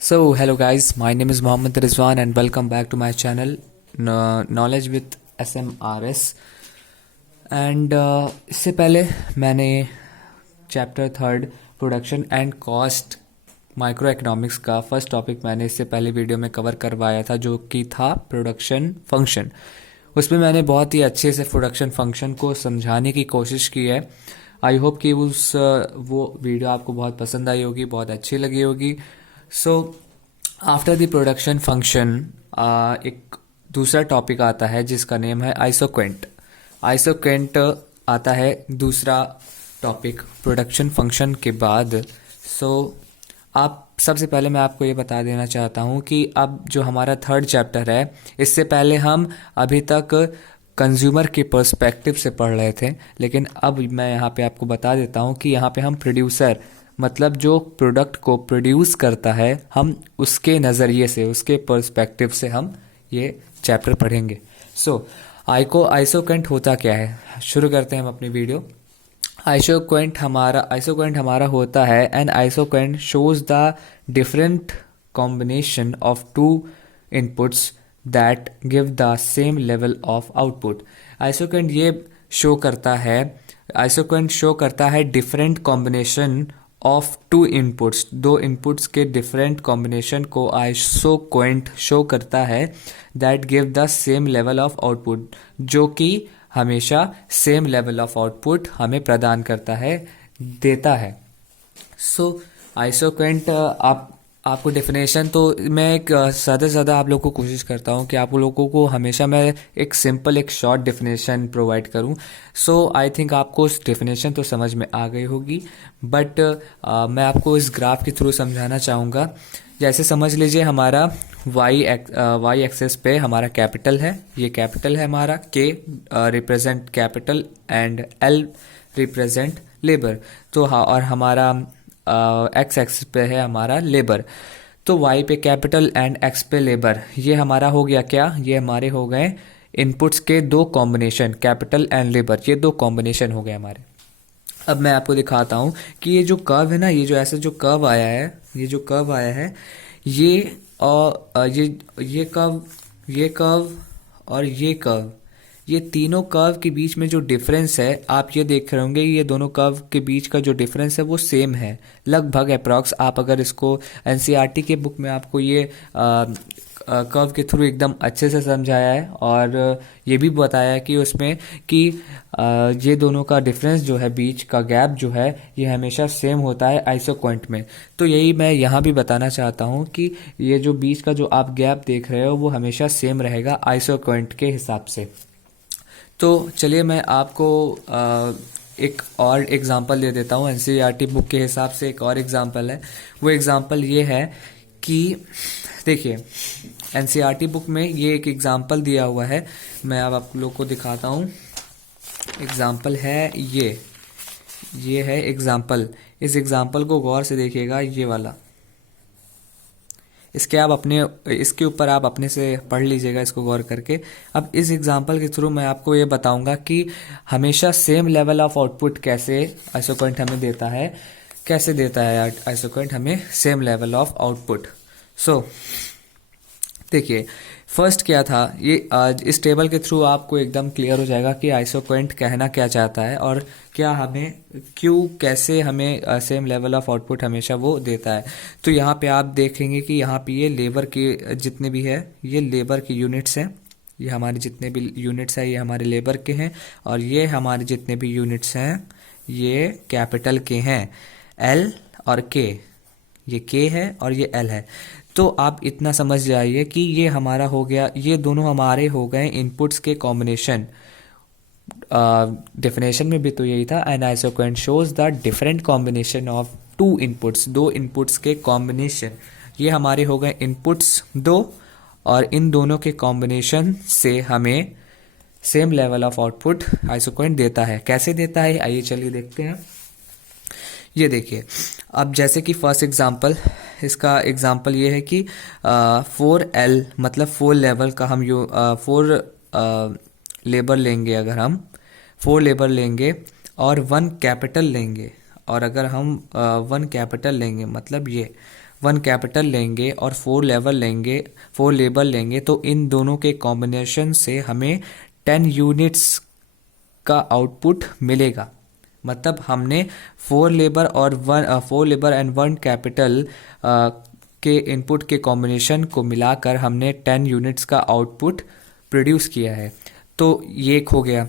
So, hello guys, my name is Mohammed Rizwan and welcome back to my channel Knowledge with SMRS. And इससे पहले मैंने chapter third production and cost micro economics का first topic मैंने इससे पहले video में cover करवाया था, जो कि था प्रोडक्शन फंक्शन। उसमें मैंने बहुत ही अच्छे से प्रोडक्शन फंक्शन को समझाने की कोशिश की है। आई होप कि वो वीडियो आपको बहुत पसंद आई होगी, बहुत अच्छी लगी होगी। So after the production function एक दूसरा टॉपिक आता है जिसका नेम है आइसोक्वेंट। आइसोक्वेंट आता है दूसरा टॉपिक प्रोडक्शन फंक्शन के बाद। आप सबसे पहले मैं आपको ये बता देना चाहता हूँ कि अब जो हमारा थर्ड चैप्टर है, इससे पहले हम अभी तक कंज्यूमर के पर्सपेक्टिव से पढ़ रहे थे, लेकिन अब मैं यहाँ पे आपको बता देता हूँ कि यहाँ पे हम प्रोड्यूसर, मतलब जो प्रोडक्ट को प्रोड्यूस करता है, हम उसके नज़रिए से, उसके पर्सपेक्टिव से हम ये चैप्टर पढ़ेंगे। आइसोक्वेंट होता क्या है, शुरू करते हैं हम अपनी वीडियो। आइसोक्वेंट हमारा होता है, an isoquant shows the different combination of two inputs that give the same level of output. Isoquant show करता है different combination of two inputs, दो इनपुट्स के डिफरेंट कॉम्बिनेशन को आइसोक्वेंट शो करता है, that give the same level of output, जो कि हमेशा सेम लेवल ऑफ आउटपुट हमें प्रदान करता है, देता है। आइसोक्वेंट आपको डेफिनेशन तो मैं एक ज़्यादा से ज़्यादा आप लोग को कोशिश करता हूँ कि आप लोगों को हमेशा मैं एक सिंपल, एक शॉर्ट डेफिनेशन प्रोवाइड करूँ। आई थिंक आपको उस डेफिनेशन तो समझ में आ गई होगी, बट मैं आपको इस ग्राफ के थ्रू समझाना चाहूँगा। जैसे समझ लीजिए हमारा वाई एक्सेस पे हमारा कैपिटल है, ये कैपिटल है हमारा, के represent capital and L represent labour. तो हाँ, और हमारा एक्स एक्सिस पे है हमारा लेबर। तो वाई पे कैपिटल एंड एक्स पे लेबर, ये हमारा हो गया क्या, ये हमारे हो गए इनपुट्स के दो कॉम्बिनेशन, कैपिटल एंड लेबर, ये दो कॉम्बिनेशन हो गए हमारे। अब मैं आपको दिखाता हूँ कि ये जो कर्व है ना, ये जो ऐसा जो कर्व आया है, ये जो कर्व आया है, ये और ये कर्व और ये कर्व, ये तीनों कर्व के बीच में जो डिफरेंस है, आप ये देख रहे होंगे, ये दोनों कर्व के बीच का जो डिफरेंस है वो सेम है, लगभग अप्रॉक्स। आप अगर इसको एनसीईआरटी के बुक में आपको ये कर्व के थ्रू एकदम अच्छे से समझाया है, और ये भी बताया है कि उसमें कि ये दोनों का डिफरेंस जो है, बीच का गैप जो है, ये हमेशा सेम होता है आइसोक्वेंट में। तो यही मैं यहाँ भी बताना चाहता हूँ कि ये जो बीच का जो आप गैप देख रहे हो वो हमेशा सेम रहेगा आइसोक्वेंट के हिसाब से। तो चलिए मैं आपको एक और एग्जांपल दे देता हूँ। एनसीईआरटी बुक के हिसाब से एक और एग्जांपल है। वो एग्जांपल ये है कि देखिए, एनसीईआरटी बुक में ये एक एग्जांपल दिया हुआ है, मैं अब आप लोग को दिखाता हूँ। एग्जांपल है ये है एग्जांपल। इस एग्जांपल को गौर से देखिएगा, ये वाला। इसके ऊपर आप अपने से पढ़ लीजिएगा इसको गौर करके। अब इस एग्जांपल के थ्रू मैं आपको ये बताऊंगा कि हमेशा सेम लेवल ऑफ आउटपुट कैसे आइसोक्वेंट हमें देता है, कैसे देता है आइसोक्वेंट हमें सेम लेवल ऑफ आउटपुट। देखिए, फर्स्ट क्या था, ये इस टेबल के थ्रू आपको एकदम क्लियर हो जाएगा कि आइसोक्वेंट कहना क्या चाहता है, और क्या हमें कैसे हमें सेम लेवल ऑफ आउटपुट हमेशा वो देता है। तो यहाँ पे आप देखेंगे कि यहाँ पे ये लेबर के जितने भी है, ये लेबर के यूनिट्स हैं, ये हमारे जितने भी यूनिट्स हैं ये हमारे लेबर के हैं, और ये हमारे जितने भी यूनिट्स हैं ये कैपिटल के हैं, एल और के, ये के है और ये एल है। तो आप इतना समझ जाइए कि ये हमारा हो गया, ये दोनों हमारे हो गए इनपुट्स के कॉम्बिनेशन। डेफिनेशन में भी तो यही था, an isoquant shows the different combination of two inputs, दो इनपुट्स के कॉम्बिनेशन। ये हमारे हो गए इनपुट्स दो, और इन दोनों के कॉम्बिनेशन से हमें same level of output isoquant देता है। कैसे देता है, आइए चलिए देखते हैं। ये देखिए, अब जैसे कि फर्स्ट एग्जांपल, इसका एग्जांपल ये है कि 4L मतलब 4 लेवल का हम 4 लेबर लेंगे, अगर हम 4 लेबर लेंगे और 1 कैपिटल लेंगे, और अगर हम 1 कैपिटल लेंगे मतलब ये वन कैपिटल लेंगे और फोर लेबल लेंगे तो इन दोनों के कॉम्बिनेशन से हमें 10 यूनिट्स का आउटपुट मिलेगा। मतलब हमने four labour and one capital के इनपुट के कॉम्बिनेशन को मिलाकर हमने 10 यूनिट्स का आउटपुट प्रोड्यूस किया है। तो ये एक हो गया।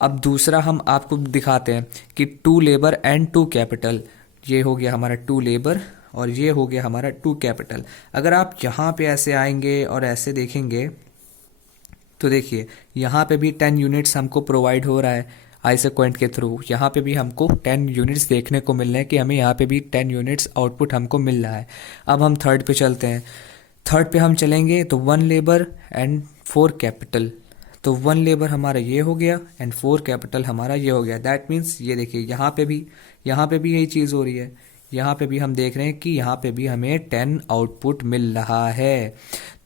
अब दूसरा हम आपको दिखाते हैं कि 2 लेबर एंड 2 कैपिटल, ये हो गया हमारा 2 लेबर और ये हो गया हमारा 2 कैपिटल। अगर आप यहाँ पे ऐसे आएंगे और ऐसे देखेंगे तो देखिए यहाँ पे भी 10 यूनिट्स हमको प्रोवाइड हो रहा है आइसोक्वेंट के थ्रू। यहाँ पे भी हमको 10 यूनिट्स देखने को मिल रहे हैं कि हमें यहाँ पे भी 10 यूनिट्स आउटपुट हमको मिल रहा है। अब हम थर्ड पे चलते हैं। थर्ड पे हम चलेंगे तो 1 लेबर एंड 4 कैपिटल। तो 1 लेबर हमारा ये हो गया एंड 4 कैपिटल हमारा ये हो गया। दैट मीन्स ये देखिए यहाँ पे भी यही चीज़ हो रही है। यहाँ पे भी हम देख रहे हैं कि यहाँ पे भी हमें 10 आउटपुट मिल रहा है।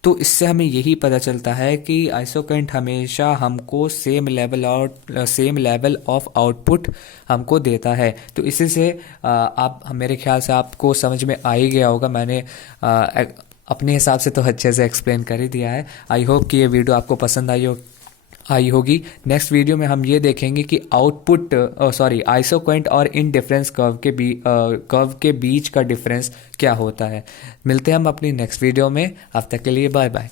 तो इससे हमें यही पता चलता है कि आइसोकेंट हमेशा हमको सेम लेवल ऑफ आउटपुट हमको देता है। तो इसी से आप मेरे ख्याल से आपको समझ में आ ही गया होगा। मैंने अपने हिसाब से तो अच्छे से एक्सप्लेन कर ही दिया है। आई होप कि ये वीडियो आपको पसंद आई होगी। नेक्स्ट वीडियो में हम ये देखेंगे कि आइसोक्वेंट और इनडिफरेंस कर्व के बीच का डिफरेंस क्या होता है। मिलते हैं हम अपनी नेक्स्ट वीडियो में। अब तक के लिए बाय बाय।